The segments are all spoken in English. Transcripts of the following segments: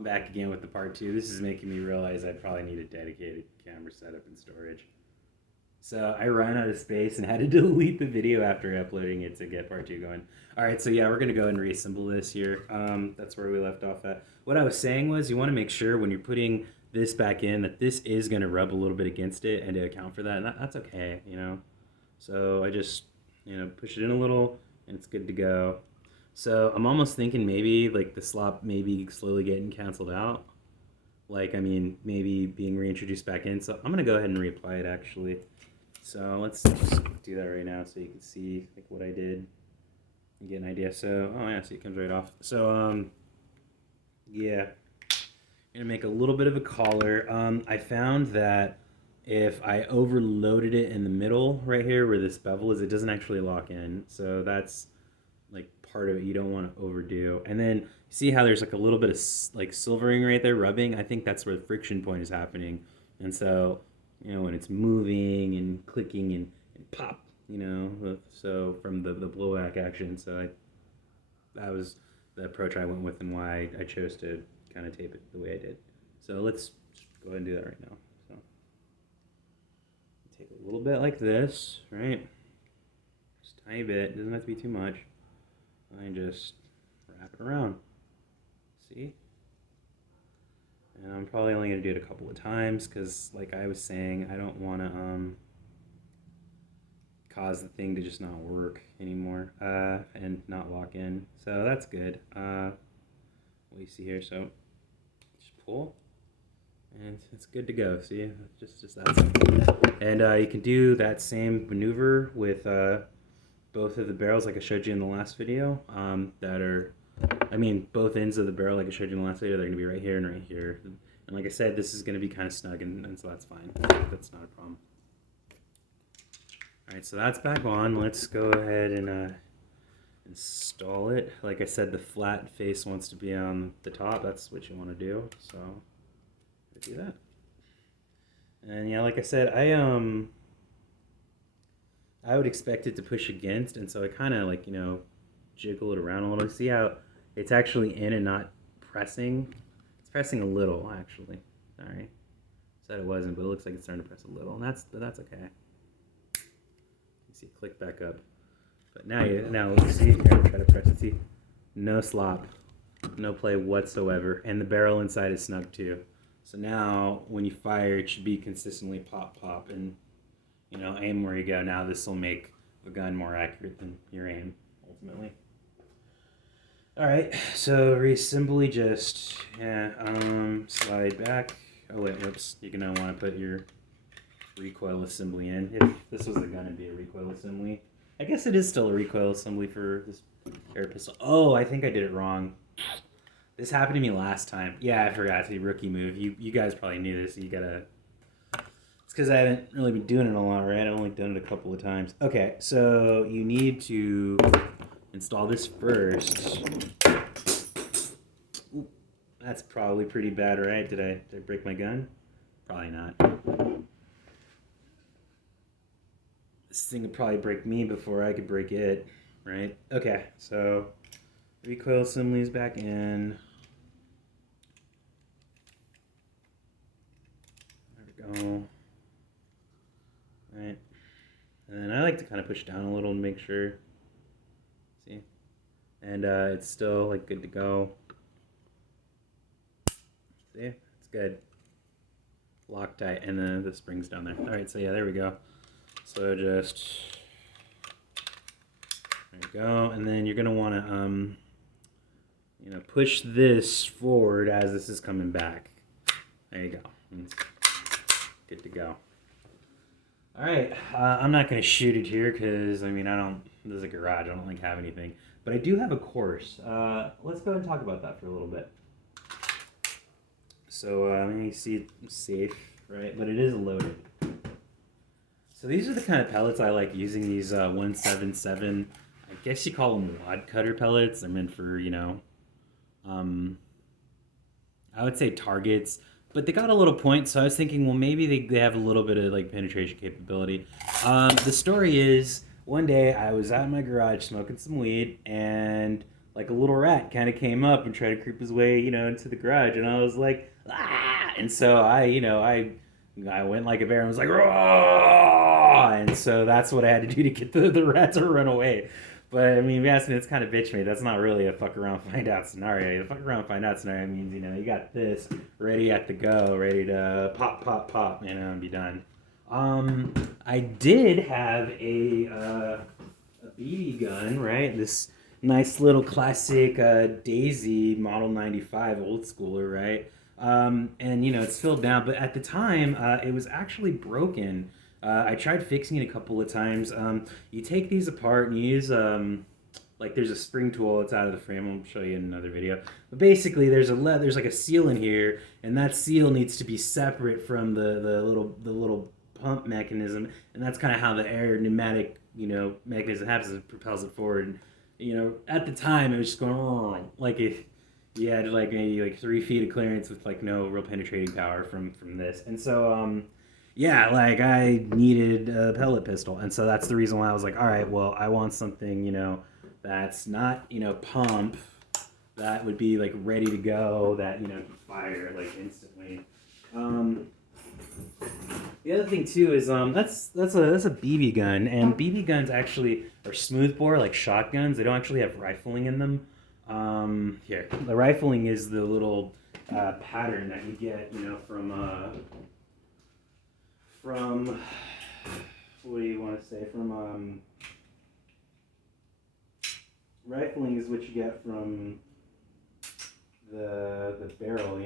Back again with the part two. This is making me realize I probably need a dedicated camera setup and storage. So I ran out of space and had to delete the video after uploading it to get part two going. All right, so yeah, we're gonna go ahead and reassemble this here. That's where we left off at. What I was saying was you want to make sure when you're putting this back in that this is gonna rub a little bit against it and to account for that, and that's okay, you know. So I just push it in a little and it's good to go. So I'm almost thinking maybe like the slop maybe slowly getting canceled out. Like, I mean, maybe being reintroduced back in. So I'm gonna go ahead and reapply it actually. So let's just do that right now so you can see like what I did and get an idea. So, oh yeah, see it comes right off. So, yeah, I'm gonna make a little bit of a collar. I found that if I overloaded it in the middle right here where this bevel is, it doesn't actually lock in. So that's like part of it you don't want to overdo. And then see how there's like a little bit of like silvering right there, rubbing. I think that's where the friction point is happening. And so when it's moving and clicking and pop, so from the blowback action. So that was the approach I went with and why I chose to kind of tape it the way I did. So let's go ahead and do that right now. So take a little bit like this, right? Just a tiny bit, doesn't have to be too much. And just wrap it around. See? And I'm probably only going to do it a couple of times because, like I was saying, I don't want to cause the thing to just not work anymore and not lock in. So that's good. What you see here, so just pull, and it's good to go. See, just that simple. And you can do that same maneuver with both of the barrels like I showed you in the last video both ends of the barrel like I showed you in the last video, they're going to be right here and right here. And like I said, this is going to be kind of snug, and so that's fine. That's not a problem. Alright, so that's back on. Let's go ahead and install it. Like I said, the flat face wants to be on the top. That's what you want to do. So, do that. And yeah, like I said, I would expect it to push against, and so I kind of like, jiggle it around a little. See how it's actually in and not pressing? It's pressing a little, actually. Sorry. Said it wasn't, but it looks like it's starting to press a little, and that's okay. You see, click back up. But now see, try to press it. See, no slop, no play whatsoever, and the barrel inside is snug too. So now when you fire, it should be consistently pop, pop, and aim where you go. Now this will make the gun more accurate than your aim, ultimately. Alright, so reassembly, just, slide back. Oh wait, whoops, you're going to want to put your recoil assembly in. If this was going to be a recoil assembly. I guess it is still a recoil assembly for this air pistol. Oh, I think I did it wrong. This happened to me last time. Yeah, I forgot. It's a rookie move. You guys probably knew this. You gotta... It's because I haven't really been doing it a lot, right? I've only done it a couple of times. Okay, so you need to install this first. Ooh, that's probably pretty bad, right? Did I break my gun? Probably not. This thing would probably break me before I could break it, right? Okay, so recoil assembly is back in. There we go. Right, and then I like to kind of push down a little and make sure. See, and it's still like good to go. See, it's good. Loctite, and then the spring's down there. All right, so yeah, there we go. So just there you go, and then you're gonna want to push this forward as this is coming back. There you go. It's good to go. Alright, I'm not going to shoot it here because, this is a garage, I don't like have anything. But I do have a course. Let's go ahead and talk about that for a little bit. So, you see it's safe, right? But it is loaded. So these are the kind of pellets I like using, these m17, I guess you call them wad cutter pellets. They're meant for, I would say targets. But they got a little point, so I was thinking, well, maybe they have a little bit of like penetration capability. The story is, one day I was out in my garage smoking some weed, and like a little rat kind of came up and tried to creep his way, into the garage, and I was like, ah! And so I went like a bear and was like, raw! And so that's what I had to do to get the rat to run away. But I mean, if you ask me, it's kind of bitch made. That's not really a fuck around, find out scenario. The fuck around, find out scenario means, you got this ready at the go, ready to pop, pop, pop, and be done. I did have a BB gun, right? This nice little classic Daisy Model 95 old schooler, right? And it's filled down, but at the time it was actually broken. I tried fixing it a couple of times. You take these apart and you use like there's a spring tool that's out of the frame. I'll show you in another video. But basically, there's like a seal in here, and that seal needs to be separate from the little pump mechanism, and that's kind of how the air pneumatic mechanism happens. It propels it forward. And, at the time it was just going like if you had like maybe like 3 feet of clearance with like no real penetrating power from this. And so yeah, like I needed a pellet pistol, and so that's the reason why I was like, all right, well, I want something that's not pump, that would be like ready to go, that can fire like instantly. The other thing too is that's a BB gun, and BB guns actually are smoothbore like shotguns. They don't actually have rifling in them. Here, the rifling is the little pattern that you get from what do you want to say, from rifling is what you get from the barrel,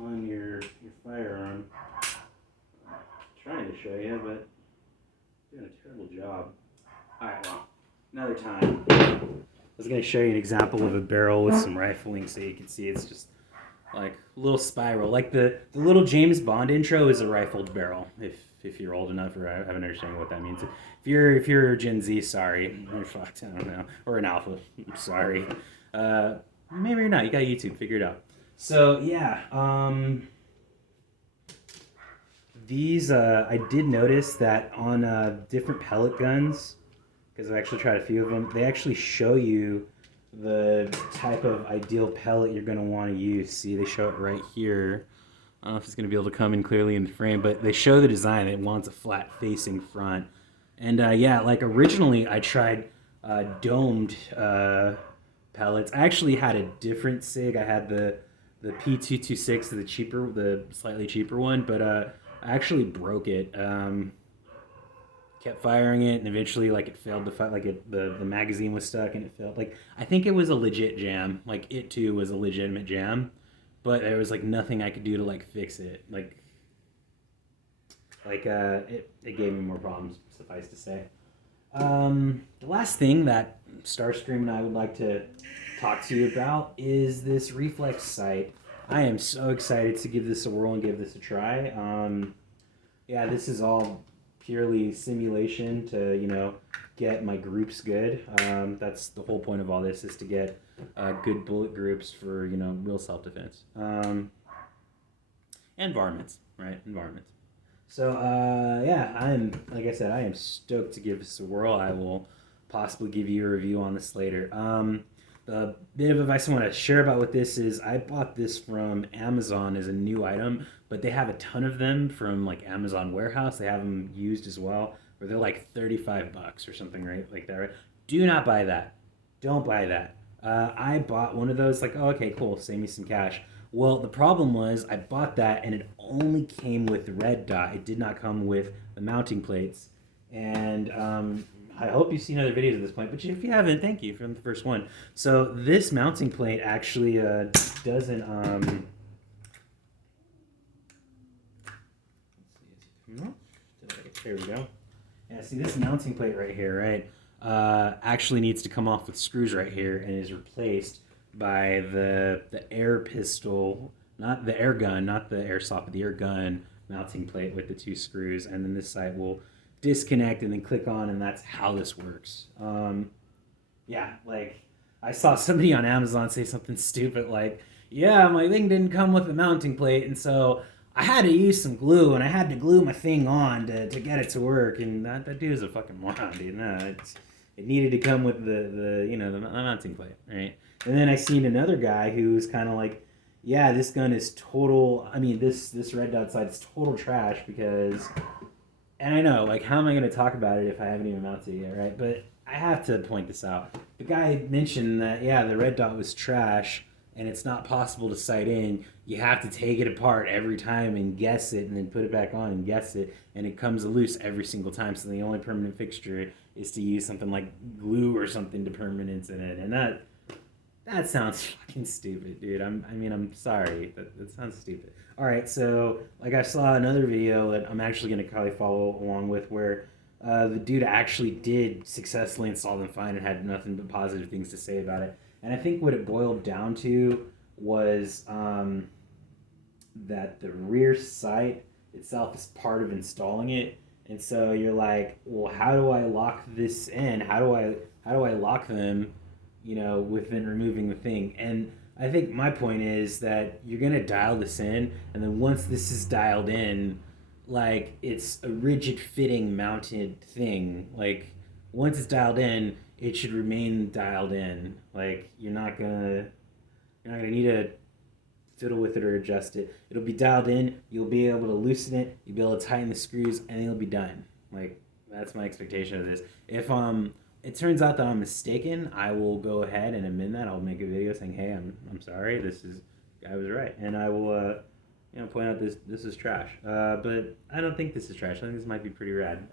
on your firearm. I'm trying to show you, but I'm doing a terrible job. Alright, well, another time. I was going to show you an example of a barrel with some rifling so you can see it's just like a little spiral. Like the little James Bond intro is a rifled barrel, if you're old enough or have an understanding what that means. If you're Gen Z, sorry. Or fucked, I don't know. Or an alpha, I'm sorry. Maybe you're not. You got YouTube, figure it out. So yeah, these I did notice that on different pellet guns, because I've actually tried a few of them, they actually show you the type of ideal pellet you're going to want to use. See, they show it right here. I don't know if it's going to be able to come in clearly in the frame, but they show the design. It wants a flat facing front. And yeah, like originally I tried domed pellets. I actually had a different SIG. I had the P226, the slightly cheaper one, but I actually broke it. Kept firing it, and eventually, like, it failed to fire. Like, the magazine was stuck, and it failed. Like, I think it was a legit jam. Like, it too was a legitimate jam, but there was like nothing I could do to like fix it. It gave me more problems. Suffice to say. The last thing that Starscream and I would like to talk to you about is this reflex sight. I am so excited to give this a whirl and give this a try. Yeah, this is all purely simulation to get my groups good. That's the whole point of all this, is to get good bullet groups for real self-defense and varmints, right? Environments. So yeah, like I said, I am stoked to give this a whirl. I will possibly give you a review on this later. The bit of advice I want to share about what this is, I bought this from Amazon as a new item, but they have a ton of them from like Amazon Warehouse. They have them used as well, where they're like $35 or something, right? Like that, right? Do not buy that. Don't buy that. I bought one of those, like, oh, okay, cool, save me some cash. Well, the problem was I bought that and it only came with the red dot. It did not come with the mounting plates. And I hope you've seen other videos at this point, but if you haven't, thank you for the first one. So this mounting plate actually doesn't... There we go. Yeah, see, this mounting plate right here, right, actually needs to come off with screws right here and is replaced by the air pistol, not the air gun, not the airsoft, but the air gun mounting plate with the 2 screws, and then this side will disconnect and then click on, and that's how this works. Yeah, like I saw somebody on Amazon say something stupid like, yeah, my thing didn't come with a mounting plate, and so I had to use some glue, and I had to glue my thing on to get it to work, and that dude is a fucking moron, dude. No, it needed to come with the mounting plate, right? And then I seen another guy who was kind of like, yeah, this gun is total. I mean, this red dot sight is total trash because, and I know, like, how am I going to talk about it if I haven't even mounted it yet, right? But I have to point this out. The guy mentioned that, yeah, the red dot was trash and it's not possible to sight in. You have to take it apart every time and guess it and then put it back on and guess it, and it comes loose every single time. So the only permanent fixture is to use something like glue or something to permanence in it. And that sounds fucking stupid, dude. I'm sorry. That sounds stupid. All right, so like I saw another video that I'm actually gonna probably follow along with where the dude actually did successfully install them fine and had nothing but positive things to say about it. And I think what it boiled down to was that the rear sight itself is part of installing it. And so you're like, well, how do I lock this in? How do I lock them, within removing the thing? And I think my point is that you're gonna dial this in, and then once this is dialed in, like it's a rigid fitting mounted thing. Like once it's dialed in, it should remain dialed in. Like you're not gonna need to fiddle with it or adjust it. It'll be dialed in. You'll be able to loosen it. You'll be able to tighten the screws, and it'll be done. Like that's my expectation of this. If it turns out that I'm mistaken, I will go ahead and amend that. I'll make a video saying, "Hey, I'm sorry. I was right," and I will point out this is trash. But I don't think this is trash. I think this might be pretty rad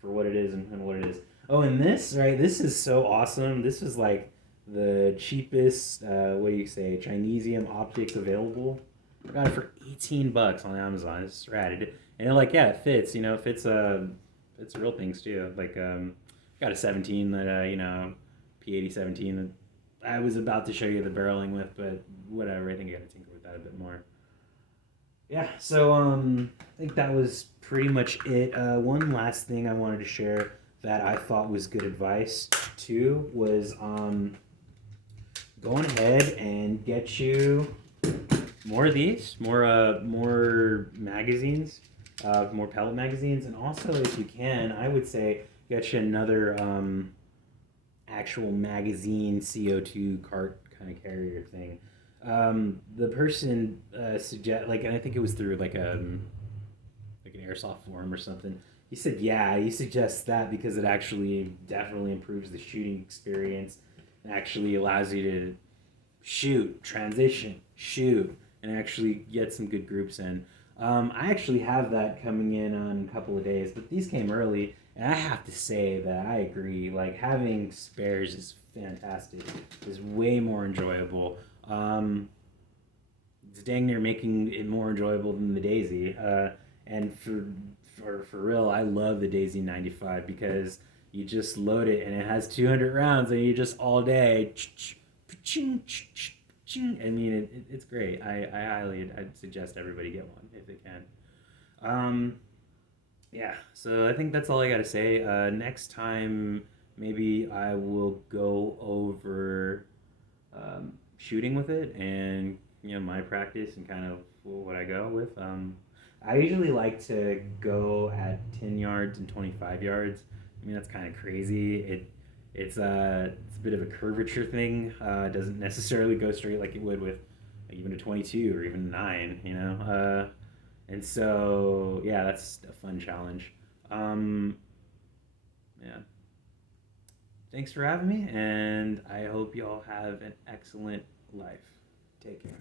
for what it is and what it is. Oh, and this right, this is so awesome. This is like the cheapest, what do you say, Chinesium optics available. I got it for $18 on Amazon. It's rad. It fits. It fits real things too. Like got a 17 that P80 17 that I was about to show you the barreling with, but whatever. I think I got to tinker with that a bit more. Yeah. So I think that was pretty much it. One last thing I wanted to share that I thought was good advice too was going ahead and get you more of these, more magazines, more pellet magazines, and also if you can, I would say get you another actual magazine CO2 cart kind of carrier thing. The person suggest and I think it was through like an airsoft forum or something. He said, yeah, he suggests that because it actually definitely improves the shooting experience. It actually allows you to shoot, transition, shoot, and actually get some good groups in. I actually have that coming in on a couple of days, but these came early, and I have to say that I agree. Like, having spares is fantastic. It's way more enjoyable. It's dang near making it more enjoyable than the Daisy. And for real, I love the Daisy 95 because you just load it and it has 200 rounds and you just all day. I mean, it's great. I'd suggest everybody get one if they can. Yeah, so I think that's all I got to say. Next time, maybe I will go over shooting with it and my practice and kind of what I go with. I usually like to go at 10 yards and 25 yards. I mean, that's kind of crazy. It's a bit of a curvature thing. It doesn't necessarily go straight like it would with even a 22 or even a 9. And so, yeah, that's a fun challenge. Yeah. Thanks for having me, and I hope y'all have an excellent life. Take care.